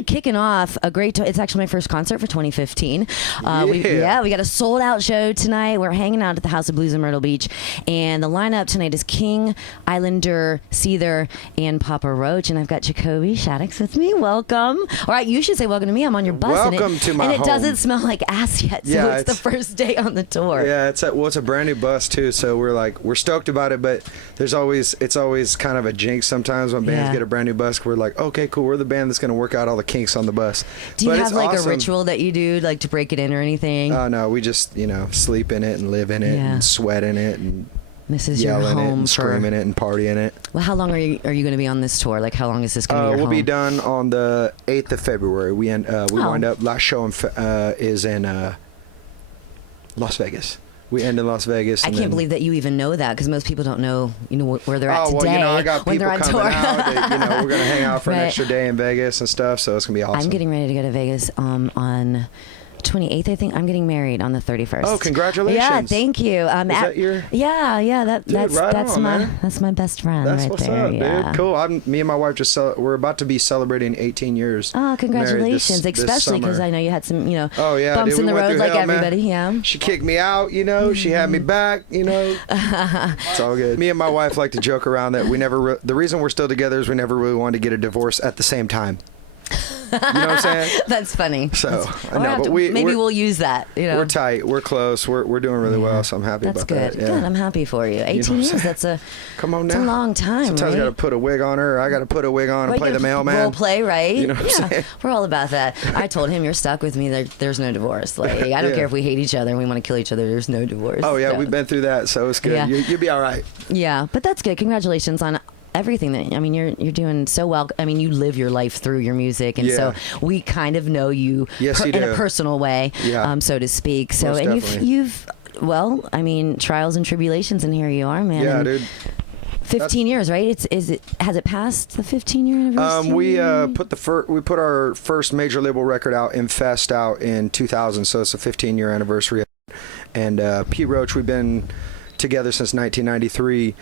actually kicking off a great it's actually my first concert for 2015. We got a sold out show tonight. We're hanging out at the House of Blues in Myrtle Beach, and the lineup tonight is King, Islander, Seether, and Papa Roach, and I've got Jacoby Shaddix with me. Welcome. All right, you should say welcome to me. I'm on your bus. Welcome to my home. And it doesn't smell like ass yet, so it's the first day on the tour. Yeah, it's a brand new bus too, so we're stoked about it, but it's always kind of a jinx sometimes when bands get a brand new bus. We're like, okay, cool, we're the band that's going to work out all the kinks on the bus. Do you have like a ritual that you do, like to break it in or anything? Oh no, we just sleep in it and live in it and sweat in it and this is yell your in home it and scream in it and party in it. Well, how long are you going to be on this tour? Like, how long is this going to be your We'll home? be done on the 8th of February. We wind up, last show is in Las Vegas. We end in Las Vegas. I can't believe that you even know that, because most people don't know, where they're at today. Oh, well, I got people coming tour. out. That, we're going to hang out for an extra day in Vegas and stuff, so it's going to be awesome. I'm getting ready to go to Vegas on 28th, I think. I'm getting married on the 31st. Oh, congratulations. Yeah, thank you. Is that your... Yeah, that's man. That's my best friend that's right what's there. Up, yeah. Dude. Cool. Me and my wife we're about to be celebrating 18 years. Oh, congratulations. Especially because I know you had some, bumps in the road like everybody. Man. Yeah. She kicked me out, she had me back, It's all good. Me and my wife like to joke around that the reason we're still together is we never really wanted to get a divorce at the same time. You know what I'm saying? That's funny. So I know, but we'll use that. We're tight. We're close. We're doing really well. So I'm happy about that. That's good. Good. I'm happy for you. 18 years. That's a come on now. It's a long time. Sometimes I got to put a wig on her. Or I got to put a wig on and play the mailman. Role play, right? You know what I'm saying? We're all about that. I told him, you're stuck with me. There's no divorce. Like, I don't care if we hate each other and we want to kill each other. There's no divorce. Oh yeah, we've been through that, so it's good. Yeah. You'll be all right. Yeah, but that's good. Congratulations on everything you're doing so well. I mean, you live your life through your music, and so we kind of know you, in a personal way, so to speak. So, most and definitely. you've trials and tribulations, and here you are, man. Yeah, and dude. 15 years, right? Has it passed the 15-year anniversary? We put our first major label record out, Infest, out in 2000, so it's a 15-year anniversary. And PROACH, we've been together since 1993,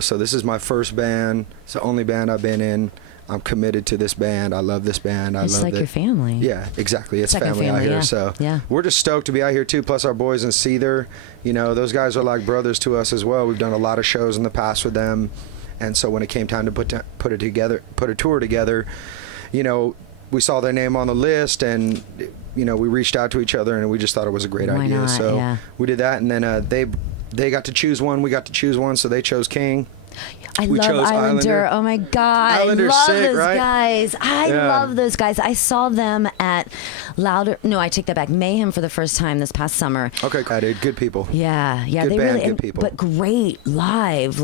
so this is my first band. It's the only band I've been in. I'm committed to this band. I love this band. It's like your family. Yeah, exactly. It's family out here. Yeah. So yeah. We're just stoked to be out here too. Plus our boys in Seether, those guys are like brothers to us as well. We've done a lot of shows in the past with them, and so when it came time to put a tour together, we saw their name on the list, and we reached out to each other, and we just thought it was a great Why idea. not? So yeah. we did that, and then they got to choose one. We got to choose one, so they chose King. I love Islander. Oh my God. Islander's I love sick, those right? guys. I love those guys. I saw them at I take that back. Mayhem for the first time this past summer. Okay, dude. Good people. Yeah. Good they band, really, good people. But great live.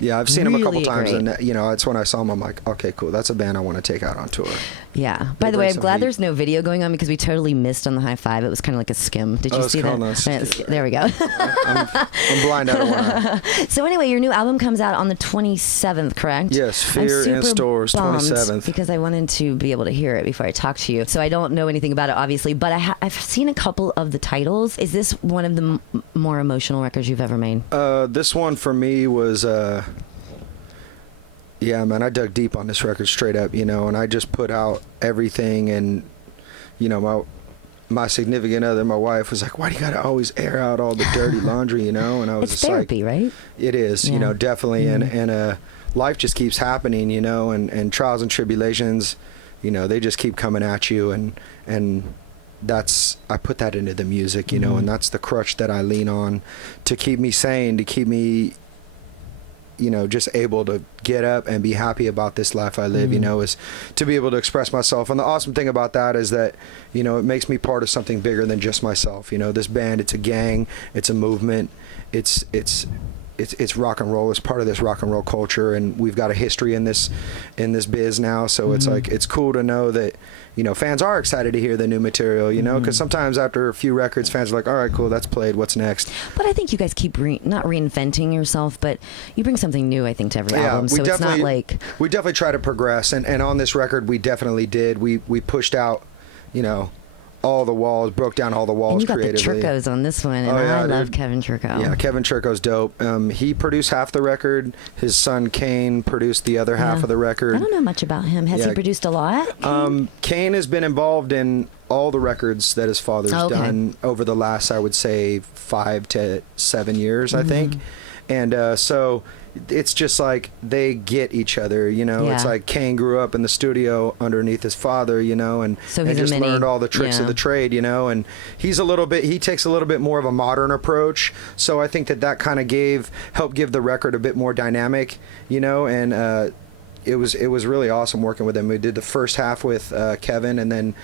Yeah, I've seen them a couple really times, great. and it's when I saw them, I'm like, okay, cool. That's a band I want to take out on tour. Yeah. By the way, I'm glad there's no video going on, because we totally missed on the high five. It was kind of like a skim. Did you see that? There we go. I'm blind out of one eye. So anyway, your new album comes out on the 27th, correct? Yes, Fear in Stores, 27th. Because I wanted to be able to hear it before I talk to you. So I don't know anything about it, obviously, but I've seen a couple of the titles. Is this one of the more emotional records you've ever made? This one for me was, man, I dug deep on this record straight up, and I just put out everything, and, my significant other, my wife, was like, why do you got to always air out all the dirty laundry, And I was it's just therapy, right? It is, definitely. Mm-hmm. And life just keeps happening, and trials and tribulations, they just keep coming at you. And I put that into the music, and that's the crutch that I lean on to keep me sane, to keep me, just able to get up and be happy about this life I live, is to be able to express myself. And the awesome thing about that is that, it makes me part of something bigger than just myself. This band, it's a gang, it's a movement, it's rock and roll. It's part of this rock and roll culture, and we've got a history in this biz now. So it's like, it's cool to know that, fans are excited to hear the new material, because sometimes after a few records, fans are like, all right, cool, that's played, what's next? But I think you guys keep not reinventing yourself, but you bring something new, I think, to every album. So it's not like... We definitely try to progress, and on this record, we definitely did. We pushed out, all the walls, broke down all the walls and you got creatively. the Churcos on this one, and I love Kevin Churko. Yeah, Kevin Churko's dope. He produced half the record. His son Kane produced the other half of the record. I don't know much about him. Has he produced a lot? Kane has been involved in all the records that his father's done over the last, I would say, 5 to 7 years, I think. And so it's just like they get each other, you know. It's like Kane grew up in the studio underneath his father, you know, and just learned all the tricks of the trade, you know. And he takes a little bit more of a modern approach. So I think that kind of helped give the record a bit more dynamic, you know. And it was really awesome working with him. We did the first half with Kevin, and then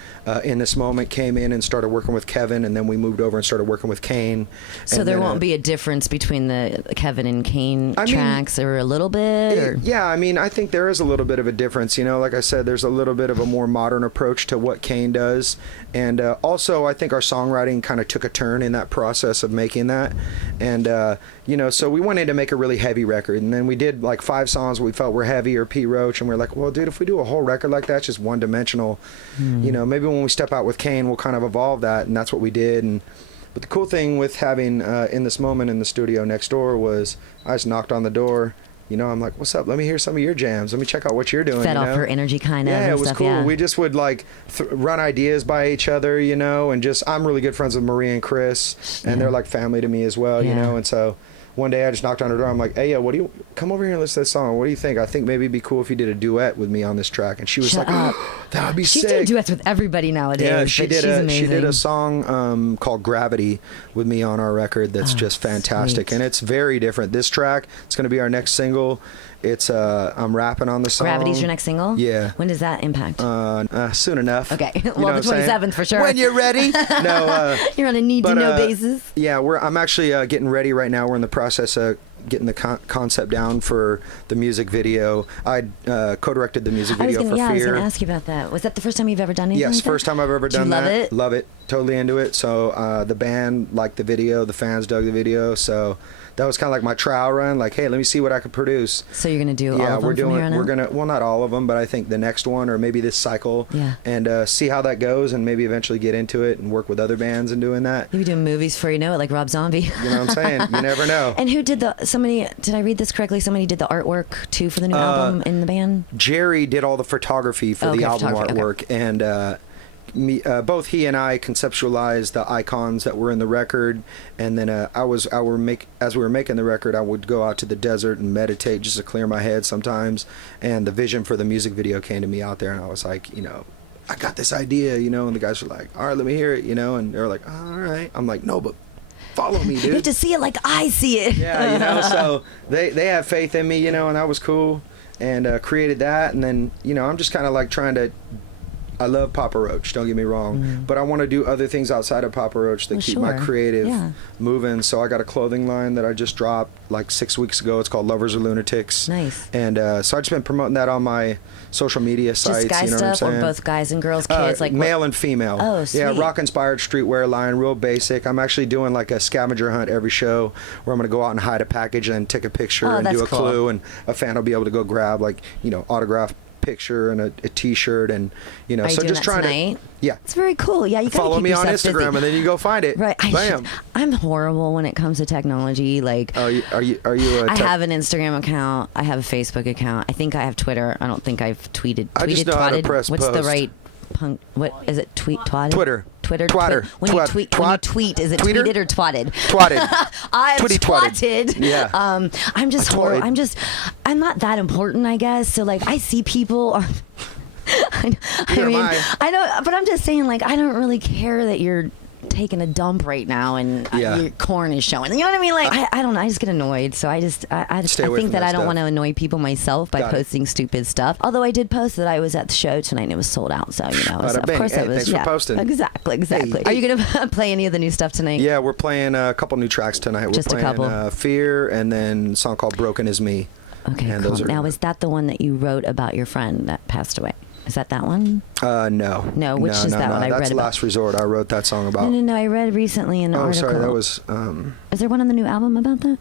In This Moment came in and started working with Kevin, and then we moved over and started working with Kane. So there won't be a difference between the Kevin and Kane tracks, or a little bit? Yeah, I mean, I think there is a little bit of a difference. You know, like I said, there's a little bit of a more modern approach to what Kane does. And also, I think our songwriting kind of took a turn in that process of making that. And, you know, so we wanted to make a really heavy record. And then we did like 5 songs we felt were heavy, or PROACH. And we're like, well, dude, if we do a whole record like that, it's just one-dimensional. You know, maybe when we step out with Kane, we'll kind of evolve that. And that's what we did. But the cool thing with having In This Moment in the studio next door was I just knocked on the door. You know, I'm like, what's up? Let me hear some of your jams. Let me check out what you're doing. Fed off her energy, kind of. Yeah, it was stuff, cool. Yeah. We just would like run ideas by each other, you know, and I'm really good friends with Maria and Chris, and they're like family to me as well, you know. And so one day I just knocked on her door. I'm like, hey, yo, come over here and listen to this song. What do you think? I think maybe it'd be cool if you did a duet with me on this track. And she was like, oh, that would be sick. She's doing duets with everybody nowadays. Yeah, she did a song called Gravity with me on our record that's just fantastic. Sweet. And it's very different. This track, it's going to be our next single. It's I'm rapping on the song. Gravity's your next single? Yeah. When does that impact? Soon enough. Okay. Well, the 27th for sure. When you're ready. No. You're on a need-to-know basis. Yeah, I'm actually getting ready right now. We're in the process of getting the concept down for the music video. I co-directed the music video for Fear. I was going to ask you about that. Was that the first time you've ever done anything? Yes, like first time I've ever done that. Love it? Love it. Totally into it. So the band liked the video. The fans dug the video. So that was kind of like my trial run. Like, hey, let me see what I could produce. So you're going to do all of them from here on out? We're going to, well, not all of them, but I think the next one, or maybe this cycle, and see how that goes, and maybe eventually get into it and work with other bands and doing that. You'll be doing movies before you know it, like Rob Zombie. You know what I'm saying? You never know. And who did did I read this correctly? Somebody did the artwork too for the new album in the band? Jerry did all the photography for the album artwork, and both he and I conceptualized the icons that were in the record, and then as we were making the record, I would go out to the desert and meditate just to clear my head sometimes, and the vision for the music video came to me out there, and I was like, you know, I got this idea, you know, and the guys were like, all right, let me hear it, you know, and they were like, all right. I'm like, no, but follow me, dude. You have to see it like I see it. Yeah, you know, so they have faith in me, you know, and that was cool, and created that, and then, you know, I'm just kind of like trying to, I love Papa Roach, don't get me wrong, but I want to do other things outside of Papa Roach that keep my creative moving. So I got a clothing line that I just dropped like 6 weeks ago. It's called Lovers or Lunatics. Nice. And so I've just been promoting that on my social media sites. Just guy you know stuff, what I'm saying? or both guys and girls, kids, like male and female. Oh, sweet. Yeah, rock inspired streetwear line, real basic. I'm actually doing like a scavenger hunt every show where I'm gonna go out and hide a package and take a picture and do a clue, and a fan will be able to go grab, like, you know, autographed picture and a t-shirt, and you know. Are you so doing just that trying tonight? Yeah, it's very cool. Yeah, you gotta follow keep me on yourself Instagram busy. and then you go find it. Right. Bam. I'm horrible when it comes to technology. Like, are you I have an Instagram account. I have a Facebook account. I think I have Twitter. I don't think I've tweeted. I just know twatted. how to press What's post. the right punk? What is it? Twatted. Twitter. When you tweet, is it Tweeter? tweeted or twatted? Twatted. I've Twitty twatted. Yeah. I'm just horrible. I'm not that important, I guess. So like, I see people. I know, but I'm just saying, like, I don't really care that you're taking a dump right now and your corn is showing. You know what I mean? Like, I don't know. I just get annoyed. So I think that I don't want to annoy people myself by posting stupid stuff. Although I did post that I was at the show tonight and it was sold out. So, you know, so of course I was. Thanks for posting. Exactly. Hey. Are you going to play any of the new stuff tonight? Yeah, we're playing a couple new tracks tonight. Just we're playing, a couple. Fear, and then a song called Broken Is Me. Okay, and cool. Now, is that the one that you wrote about your friend that passed away? Is that one? No. No, which is that one I read about? That's Last Resort. I wrote that song about. No. I read recently in an article. Oh, sorry. That was... Is there one on the new album about that?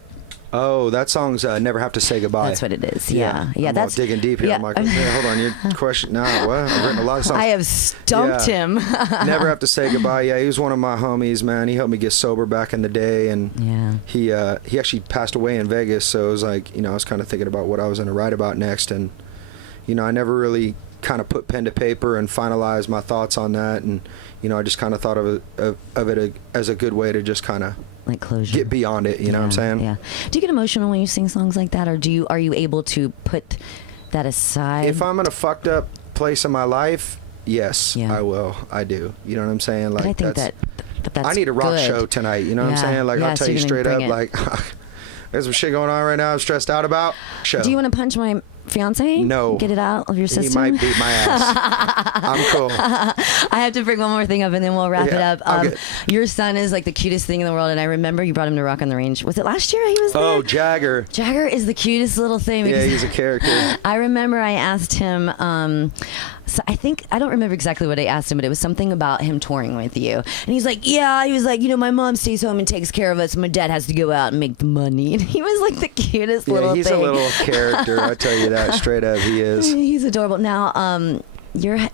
Oh, that song's Never Have to Say Goodbye. That's what it is. Yeah. I'm That's digging deep here. yeah. I'm like, okay, hold on. Your question. No, what? I've written a lot of songs. I have stumped him. Never Have to Say Goodbye. Yeah, he was one of my homies, man. He helped me get sober back in the day, and he actually passed away in Vegas. So it was like, I was kind of thinking about what I was going to write about next, and I never really kind of put pen to paper and finalized my thoughts on that, and I just kind of thought of it as a good way to just kind of like closure, get beyond it. You know what I'm saying? Yeah. Do you get emotional when you sing songs like that, or are you able to put that aside? If I'm in a fucked up place in my life, yes, I will. I do. You know what I'm saying? Like, but I think that's I need a rock good. show tonight. You know what I'm saying? Like, I'll tell you straight up, like, there's some shit going on right now I'm stressed out about. Show. Do you want to punch my fiance? No. Get it out of your system? He might beat my ass. I'm cool. I have to bring one more thing up and then we'll wrap it up. Your son is like the cutest thing in the world, and I remember you brought him to Rock on the Range. Was it last year he was there? Oh, Jagger. Jagger is the cutest little thing. Yeah, he's a character. I remember I asked him, so I don't remember exactly what I asked him, but it was something about him touring with you. And he's like, my mom stays home and takes care of us. My dad has to go out and make the money. And he was like the cutest little thing. Yeah, he's a little character. I tell you that straight up. He is. He's adorable. Now,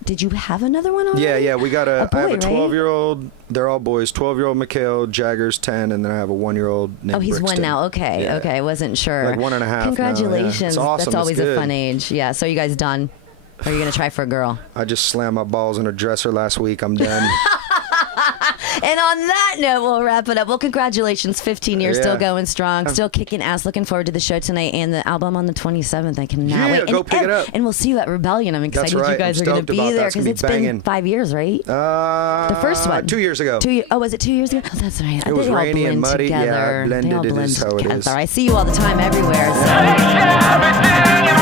did you have another one already? Yeah. We got I have a 12-year-old. Right? They're all boys. 12-year-old Mikhail, Jagger's 10, and then I have a 1-year-old named he's Brixton. 1 now. Okay. Yeah. Okay. I wasn't sure. Like 1.5. Congratulations. Now, yeah. It's awesome. That's always it's good. a fun age. Yeah. So you guys done? Or are you gonna try for a girl? I just slammed my balls in a dresser last week. I'm done. And on that note, we'll wrap it up. Well, congratulations. 15 years, still going strong, still kicking ass. Looking forward to the show tonight and the album on the 27th. I cannot wait. Go pick it up. And we'll see you at Rebellion. I'm excited you guys are going to be there because it's been 5 years, right? The first one. 2 years ago. Was it 2 years ago? Oh, that's right. It was rainy and muddy. Together. Yeah, I blended. It is how it is. I see you all the time everywhere. So.